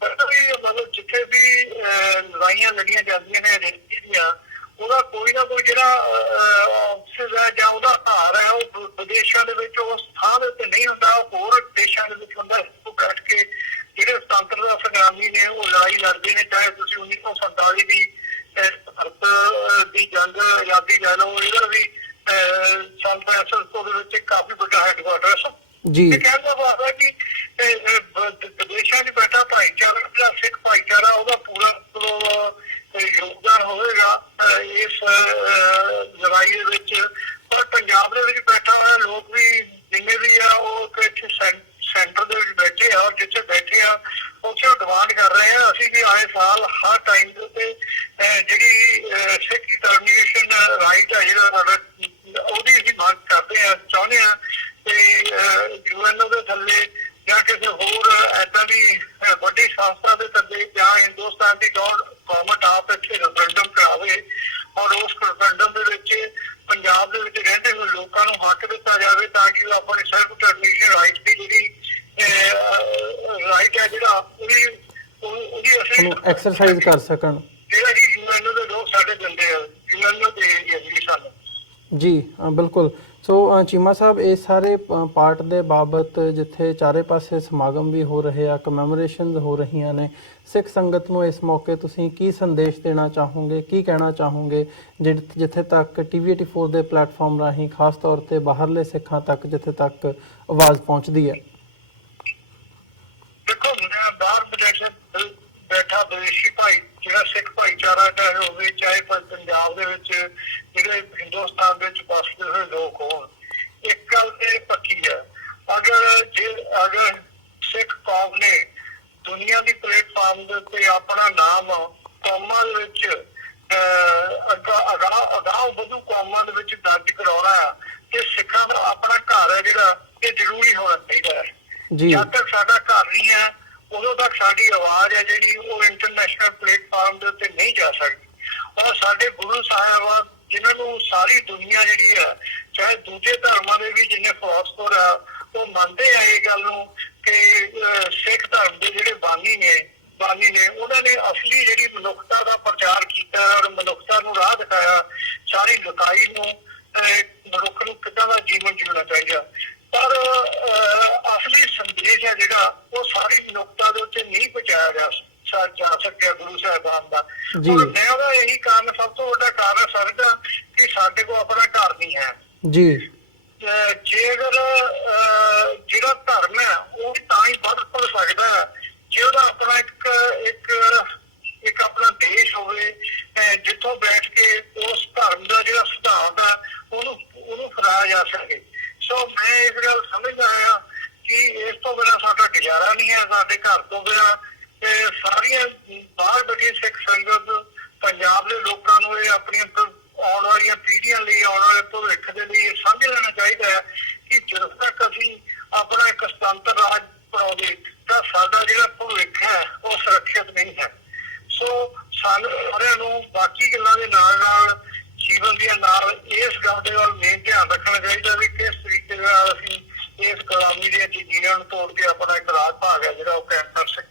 ਪਰ ਵੀ ਮਤਲਬ ਜਿੱਥੇ ਵੀ ਲੜਾਈਆਂ ਲੜੀਆਂ ਜਾਂਦੀਆਂ ਨੇ ਰੇਤੀ ਦੀਆਂ, ਉਹਦਾ ਕੋਈ ਨਾ ਕੋਈ ਜਿਹੜਾ ਆਫਿਸ ਹੈ ਜਾਂ ਉਹਦਾ ਆਧਾਰ ਹੈ ਉਹ ਵਿਦੇਸ਼ਾਂ ਦੇ ਵਿੱਚ ਉਸ ਥਾਂ ਦੇ ਉੱਤੇ ਨਹੀਂ ਹੁੰਦਾ, ਉਹ ਹੋਰ ਦੇਸ਼ਾਂ ਦੇ ਵਿੱਚ ਹੁੰਦਾ। ਉਹ ਬੈਠ ਕੇ ਜਿਹੜੇ ਸੁਤੰਤਰਤਾ ਸੰਗਰਾਮੀ ਨੇ ਉਹ ਲੜਾਈ ਲੜਦੇ ਨੇ, ਚਾਹੇ ਤੁਸੀਂ 1947 ਦੀ ਭਾਰਤ ਦੀ ਜੰਗ ਆਜ਼ਾਦੀ ਲੈ ਲਓ, ਇਹਦਾ ਵੀ ਸੈਨ ਫਰਾਂਸਿਸਕੋ ਦੇ ਵਿੱਚ ਕਾਫੀ ਵੱਡਾ ਹੈਡਕੁਆਟਰ ਹੈ ਜੀ। ਕਹਿਣ ਦਾ ਭਾਵ ਹੈ ਕਿ ਵਿਦੇਸ਼ਾਂ 'ਚ ਬੈਠਾ ਭਾਈਚਾਰਾ ਜਿਹੜਾ ਸਿੱਖ ਭਾਈਚਾਰਾ ਉਹਦਾ ਪੂਰਾ ਯੋਗਦਾਨ ਹੋਵੇਗਾ ਇਸ ਲੜਾਈ ਦੇ ਵਿੱਚ। ਪਰ ਪੰਜਾਬ ਦੇ ਵਿੱਚ ਬੈਠਾ ਹੋਇਆ ਲੋਕ ਵੀ ਜਿੰਨੇ ਵੀ ਆ ਉਹ ਇੱਥੇ ਸੈਂਟਰ ਦੇ ਵਿੱਚ ਬੈਠੇ ਆ, ਔਰ ਜਿੱਥੇ ਬੈਠੇ ਆ ਉੱਥੇ ਉਹ ਡਿਮਾਂਡ ਕਰ ਰਹੇ ਆ। ਅਸੀਂ ਵੀ ਆਏ ਸਾਲ ਹਰ ਟਾਈਮ ਦੇ ਉੱਤੇ ਜਿਹੜੀ ਸਿੱਖ ਡਿਟਰਮੀਨੇਸ਼ਨ ਰਾਈਟ ਹੈ ਜਿਹੜਾ ਸਾਡਾ, ਉਹਦੀ ਅਸੀਂ ਮੰਗ ਕਰਦੇ ਆ, ਚਾਹੁੰਦੇ ਆ ਤੇ ਯੂਐਨਓ ਦੇ ਥੱਲੇ ਜਾਂ ਕਿਸੇ ਹੋਰ ਏਦਾਂ ਦੀ ਵੱਡੀ ਸੰਸਥਾ ਦੇ ਥੱਲੇ ਜਾਂ ਹਿੰਦੁਸਤਾਨ ਦੀ ਗੌਰਮੈਂਟ ਆਪ ਇੱਥੇ ਰੈਫਰੈਂਡਮ ਕਰਾਵੇ ਔਰ ਉਸ ਰੈਫਰੈਂਡਮ ਦੇ ਵਿੱਚ ਪੰਜਾਬ ਦੇ ਵਿੱਚ ਰਹਿੰਦੇ ਹੋਏ ਲੋਕਾਂ ਨੂੰ ਹੱਕ ਦਿੱਤਾ ਜਾਵੇ ਤਾਂ ਕਿ ਉਹ ਆਪਣੀ ਸੈਲਫ ਡਿਟਰਮੀਨੇਸ਼ਨ ਰਾਈਟ ਦੀ ਜਿਹੜੀ ਰਾਈਟ ਹੈ ਜਿਹੜਾ ਉਹਦੀ ਅਸੀਂ ਐਕਸਰਸਾਈਜ਼ ਕਰ ਸਕਣ। ਜਿਹੜਾ ਜੀ ਯੂਐਨਓ ਦੇ ਲੋਕ ਸਾਡੇ ਦਿੰਦੇ ਆ, ਯੂਐਨਓ ਦੇ ਜਿਹੜੀ ਸਾਨੂੰ ਜੀ ਬਿਲਕੁਲ। ਸੋ ਚੀਮਾ ਸਾਹਿਬ, ਇਹ ਸਾਰੇ ਪਾਰਟ ਦੇ ਬਾਬਤ ਜਿੱਥੇ ਚਾਰੇ ਪਾਸੇ ਸਮਾਗਮ ਵੀ ਹੋ ਰਹੇ ਆ, ਕਮੈਮੋਰੇਸ਼ਨਸ ਹੋ ਰਹੀਆਂ ਨੇ, ਸਿੱਖ ਸੰਗਤ ਨੂੰ ਇਸ ਮੌਕੇ ਤੁਸੀਂ ਕੀ ਸੰਦੇਸ਼ ਦੇਣਾ ਚਾਹੋਗੇ, ਕੀ ਕਹਿਣਾ ਚਾਹੋਗੇ ਜਿੱਥੇ ਤੱਕ TV84 ਦੇ ਪਲੇਟਫਾਰਮ ਰਾਹੀਂ ਖਾਸ ਤੌਰ ਤੇ ਬਾਹਰਲੇ ਸਿੱਖਾਂ ਤੱਕ ਜਿੱਥੇ ਤੱਕ ਆਵਾਜ਼ ਪਹੁੰਚਦੀ ਹੈ? ਦੇਖੋ, ਬਾਹਰ ਬੈਠਾ ਵਿਦੇਸ਼ੀ ਭਾਈ ਜਿਹੜਾ ਸਿੱਖ ਭਾਈਚਾਰਾ ਚਾਹੇ ਹੋਵੇ, ਚਾਹੇ ਪੰਜਾਬ ਦੇ ਵਿੱਚ ਜਿਹੜੇ ਹਿੰਦੁਸਤਾਨ ਵਿੱਚ ਵਸਦੇ ਹੋਏ ਲੋਕ ਹੋਣ, ਇੱਕ ਗੱਲ ਤੇ ਪੱਕੀ ਹੈ, ਅਗਰ ਸਿੱਖ ਕੌਮ ਨੇ ਦੁਨੀਆ ਦੀ ਪਲੇਟਫਾਰਮ ਦੇ ਉੱਤੇ ਆਪਣਾ ਨਾਮ ਕੌਮਾਂ ਦੇ ਵਿੱਚ ਅਗਾਂਹ ਵਧੂ ਕੌਮਾਂ ਦੇ ਵਿੱਚ ਦਰਜ ਕਰਾਉਣਾ ਆ ਤੇ ਸਿੱਖਾਂ ਦਾ ਆਪਣਾ ਘਰ ਹੈ ਜਿਹੜਾ ਇਹ ਜ਼ਰੂਰੀ ਹੋਣਾ ਚਾਹੀਦਾ ਹੈ। ਜਦ ਤੱਕ ਸਾਡਾ ਘਰ ਨਹੀਂ ਹੈ ਉਦੋਂ ਤੱਕ ਸਾਡੀ ਆਵਾਜ਼ ਹੈ ਜਿਹੜੀ ਉਹ ਇੰਟਰਨੈਸ਼ਨਲ ਪਲੇਟਫਾਰਮ ਦੇ ਉੱਤੇ ਨਹੀਂ ਜਾ ਸਕਦੀ। ਔਰ ਸਾਡੇ ਗੁਰੂ ਸਾਹਿਬ ਜਿਨ੍ਹਾਂ ਨੂੰ ਸਾਰੀ ਦੁਨੀਆ ਜਿਹੜੀ ਆ, ਚਾਹੇ ਦੂਜੇ ਧਰਮਾਂ ਦੇ ਵੀ ਜਿੰਨੇ ਫਿਲਾਸਫਰ ਆ, ਉਹ ਮੰਨਦੇ ਆ ਇਹ ਗੱਲ ਨੂੰ ਕਿ ਸਿੱਖ ਧਰਮ ਦੇ ਜਿਹੜੇ ਬਾਨੀ ਨੇ ਉਹਨਾਂ ਨੇ ਅਸਲੀ ਜਿਹੜੀ ਮਨੁੱਖਤਾ ਦਾ ਪ੍ਰਚਾਰ ਕੀਤਾ ਔਰ ਮਨੁੱਖਤਾ ਨੂੰ ਰਾਹ ਦਿਖਾਇਆ, ਸਾਰੀ ਲੁਕਾਈ ਨੂੰ ਮਨੁੱਖ ਨੂੰ ਕਿੱਦਾਂ ਦਾ ਜੀਵਨ ਜਿਉਣਾ ਚਾਹੀਦਾ। ਪਰ ਅਸਲੀ ਸੰਦੇਸ਼ ਹੈ ਜਿਹੜਾ ਉਹ ਸਾਰੀ ਮਨੁੱਖਤਾ ਦੇ ਉੱਤੇ ਨਹੀਂ ਪਹੁੰਚਾਇਆ ਜਾ ਸਕਿਆ ਗੁਰੂ ਸਾਹਿਬਾਨ ਦਾ। ਮੈਂ ਉਹਦਾ ਇਹੀ ਕਾਰਨ, ਸਭ ਤੋਂ ਵੱਡਾ ਕਾਰਨ ਸਮਝਦਾ ਕਿ ਸਾਡੇ ਕੋਲ ਆਪਣਾ ਘਰ ਨਹੀਂ ਹੈ ਜੀ। ਜੇ ਅਗਰ ਜਿਹੜਾ ਧਰਮ ਹੈ ਉਹ ਵੀ ਤਾਂ ਹੀ ਵੱਧ ਫੁੱਲ ਸਕਦਾ ਹੈ ਜੇ ਉਹਦਾ ਆਪਣਾ ਇੱਕ ਆਪਣਾ ਦੇਸ਼ ਹੋਵੇ ਜਿੱਥੋਂ ਬੈਠ ਕੇ ਉਸ ਧਰਮ ਦਾ ਜਿਹੜਾ ਸਿਧਾਂਤ ਹੈ ਉਹਨੂੰ ਫੈਲਾਇਆ ਜਾ ਸਕੇ। ਸੋ ਮੈਂ ਇਸ ਗੱਲ ਸਮਝਦਾ ਹਾਂ ਕਿ ਇਸ ਤੋਂ ਬਿਨਾਂ ਸਾਡਾ ਗੁਜ਼ਾਰਾ ਨਹੀਂ ਹੈ, ਸਾਡੇ ਘਰ ਤੋਂ ਬਿਨਾਂ। ਤੇ ਸਾਰੀਆਂ ਬਾਹਰ ਬੈਠੀ ਸਿੱਖ ਸੰਗਤ ਪੰਜਾਬ ਦੇ ਲੋਕਾਂ ਨੂੰ ਇਹ ਆਪਣੀਆਂ ਆਉਣ ਵਾਲੀਆਂ ਪੀੜ੍ਹੀਆਂ ਲਈ, ਆਉਣ ਵਾਲੇ ਭਵਿੱਖ ਦੇ ਲਈ ਸਮਝ ਲੈਣਾ ਚਾਹੀਦਾ ਹੈ ਕਿ ਜਦੋਂ ਤੱਕ ਅਸੀਂ ਆਪਣਾ ਇੱਕ ਸੁਤੰਤਰ ਰਾਜ ਬਣਾਉਂਦੇ ਤਾਂ ਸਾਡਾ ਜਿਹੜਾ ਭਵਿੱਖ ਹੈ ਉਹ ਸੁਰੱਖਿਅਤ ਨਹੀਂ ਹੈ। ਸੋ ਸਾਨੂੰ ਸਾਰਿਆਂ ਨੂੰ ਬਾਕੀ ਗੱਲਾਂ ਦੇ ਨਾਲ ਜੀਵਨ ਦੀਆਂ ਨਾਲ ਇਸ ਗੱਲ ਦੇ ਵੱਲ ਮੇਨ ਧਿਆਨ ਰੱਖਣਾ ਚਾਹੀਦਾ ਵੀ ਕਿਸ ਤਰੀਕੇ ਨਾਲ ਅਸੀਂ ਇਸ ਗੁਲਾਮੀ ਦੀਆਂ ਜੰਜੀਰਾਂ ਨੂੰ ਤੋੜ ਕੇ ਆਪਣਾ ਇੱਕ ਰਾਜ ਭਾਗ ਹੈ ਜਿਹੜਾ ਉਹ ਕਾਇਮ ਕਰ ਸਕੀਏ।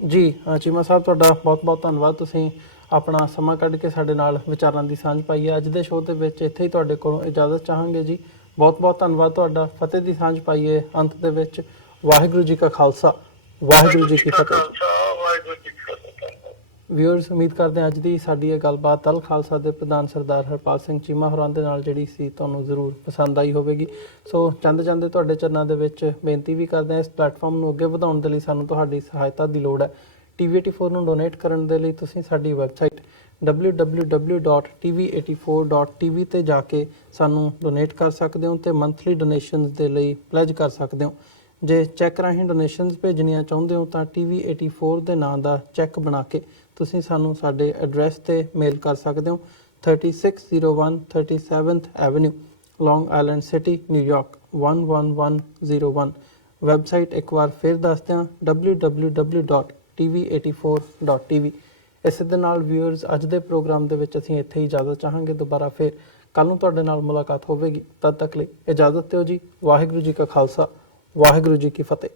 ਜੀ ਚੀਮਾ ਸਾਹਿਬ, ਤੁਹਾਡਾ ਬਹੁਤ ਬਹੁਤ ਧੰਨਵਾਦ। ਤੁਸੀਂ ਆਪਣਾ ਸਮਾਂ ਕੱਢ ਕੇ ਸਾਡੇ ਨਾਲ ਵਿਚਾਰਾਂ ਦੀ ਸਾਂਝ ਪਾਈ ਹੈ। ਅੱਜ ਦੇ ਸ਼ੋਅ ਦੇ ਵਿੱਚ ਇੱਥੇ ਹੀ ਤੁਹਾਡੇ ਕੋਲੋਂ ਇਜਾਜ਼ਤ ਚਾਹਾਂਗੇ ਜੀ। ਬਹੁਤ ਬਹੁਤ ਧੰਨਵਾਦ ਤੁਹਾਡਾ। ਫਤਿਹ ਦੀ ਸਾਂਝ ਪਾਈਏ ਅੰਤ ਦੇ ਵਿੱਚ। ਵਾਹਿਗੁਰੂ ਜੀ ਕਾ ਖਾਲਸਾ, ਵਾਹਿਗੁਰੂ ਜੀ ਕੀ ਫਤਿਹ। ਵਿਊਅਰਸ, ਉਮੀਦ ਕਰਦੇ ਹਾਂ ਅੱਜ ਦੀ ਸਾਡੀ ਇਹ ਗੱਲਬਾਤ ਦਲ ਖਾਲਸਾ ਦੇ ਪ੍ਰਧਾਨ ਸਰਦਾਰ ਹਰਪਾਲ ਸਿੰਘ ਚੀਮਾ ਹੋਰਾਂ ਦੇ ਨਾਲ ਜਿਹੜੀ ਸੀ ਤੁਹਾਨੂੰ ਜ਼ਰੂਰ ਪਸੰਦ ਆਈ ਹੋਵੇਗੀ। ਸੋ ਜਾਂਦੇ ਤੁਹਾਡੇ ਚਰਨਾਂ ਦੇ ਵਿੱਚ ਬੇਨਤੀ ਵੀ ਕਰਦੇ ਹਾਂ, ਇਸ ਪਲੇਟਫਾਰਮ ਨੂੰ ਅੱਗੇ ਵਧਾਉਣ ਦੇ ਲਈ ਸਾਨੂੰ ਤੁਹਾਡੀ ਸਹਾਇਤਾ ਦੀ ਲੋੜ ਹੈ। TV84 ਨੂੰ ਡੋਨੇਟ ਕਰਨ ਦੇ ਲਈ ਤੁਸੀਂ ਸਾਡੀ ਵੈਬਸਾਈਟ www.tv84.tv ਤੇ ਜਾ ਕੇ ਸਾਨੂੰ ਡੋਨੇਟ ਕਰ ਸਕਦੇ ਹੋ ਤੇ ਮੰਥਲੀ ਡੋਨੇਸ਼ਨਸ ਦੇ ਲਈ ਪਲੇਜ ਕਰ ਸਕਦੇ ਹੋ। ਜੇ ਚੈੱਕ ਰਾਹੀਂ ਡੋਨੇਸ਼ਨਸ ਭੇਜਣੀਆਂ ਚਾਹੁੰਦੇ ਹੋ ਤਾਂ TV84 ਦੇ ਨਾਂ ਦਾ ਚੈੱਕ ਬਣਾ ਕੇ ਤੁਸੀਂ ਸਾਨੂੰ ਸਾਡੇ ਐਡਰੈਸ ਤੇ ਮੇਲ ਕਰ ਸਕਦੇ ਹੋ। 3601 37th ਐਵੇਨਿਊ, ਲੌਂਗ ਆਈਲੈਂਡ ਸਿਟੀ, ਨਿਊਯਾਰਕ 11101। ਵੈਬਸਾਈਟ ਇੱਕ ਵਾਰ ਫਿਰ ਦੱਸਦੇ ਹਾਂ www.tv84.tv। ਇਸੇ ਦੇ ਨਾਲ ਵਿਊਅਰਸ ਅੱਜ ਦੇ ਪ੍ਰੋਗਰਾਮ ਦੇ ਵਿੱਚ ਅਸੀਂ ਇੱਥੇ ਹੀ ਇਜਾਜ਼ਤ ਚਾਹਾਂਗੇ। ਦੁਬਾਰਾ ਫਿਰ ਕੱਲ ਨੂੰ ਤੁਹਾਡੇ ਨਾਲ ਮੁਲਾਕਾਤ ਹੋਵੇਗੀ। ਤਦ ਤੱਕ ਲਈ ਇਜਾਜ਼ਤ ਦਿਓ ਜੀ। ਵਾਹਿਗੁਰੂ ਜੀ ਕਾ ਖਾਲਸਾ, ਵਾਹਿਗੁਰੂ ਜੀ ਕੀ ਫਤਿਹ।